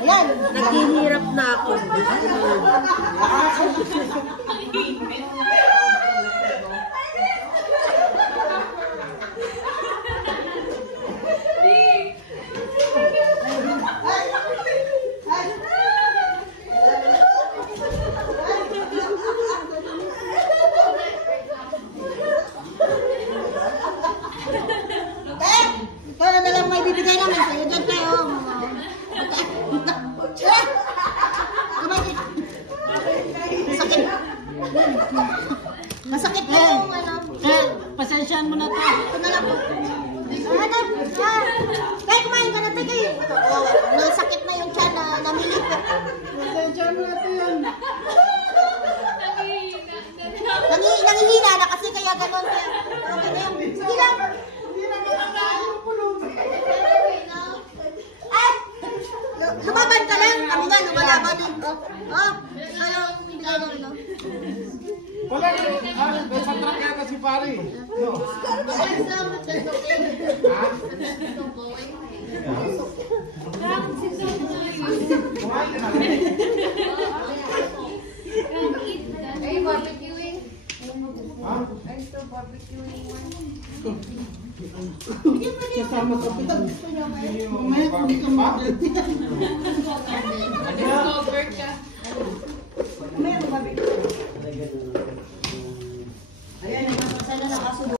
Ayan. Naghihirap na ako. Kaya na lang may bibigay namin sa'yo dyan kayo. Masakit. Masakit na yung ano. Pasensyaan mo na to. Ito na lang po. Kaya kumain ka na tayo kayo. Nasakit na yung tiyan na namilipit. Pasensyaan mo na ito yan. Nangihina na kasi kaya gano'n. Okay na yung... Sige lang. Ay! Lumaban ka lang. Kami nga lumalaban eh. Oh, kaya bigay na rin. Wala na. Nasa truck yata si pare. No. Are you barbecuing? Are you still barbecuing one? Kasama kapitan. Mamaya hindi ka mag-discover ka. May barbecue.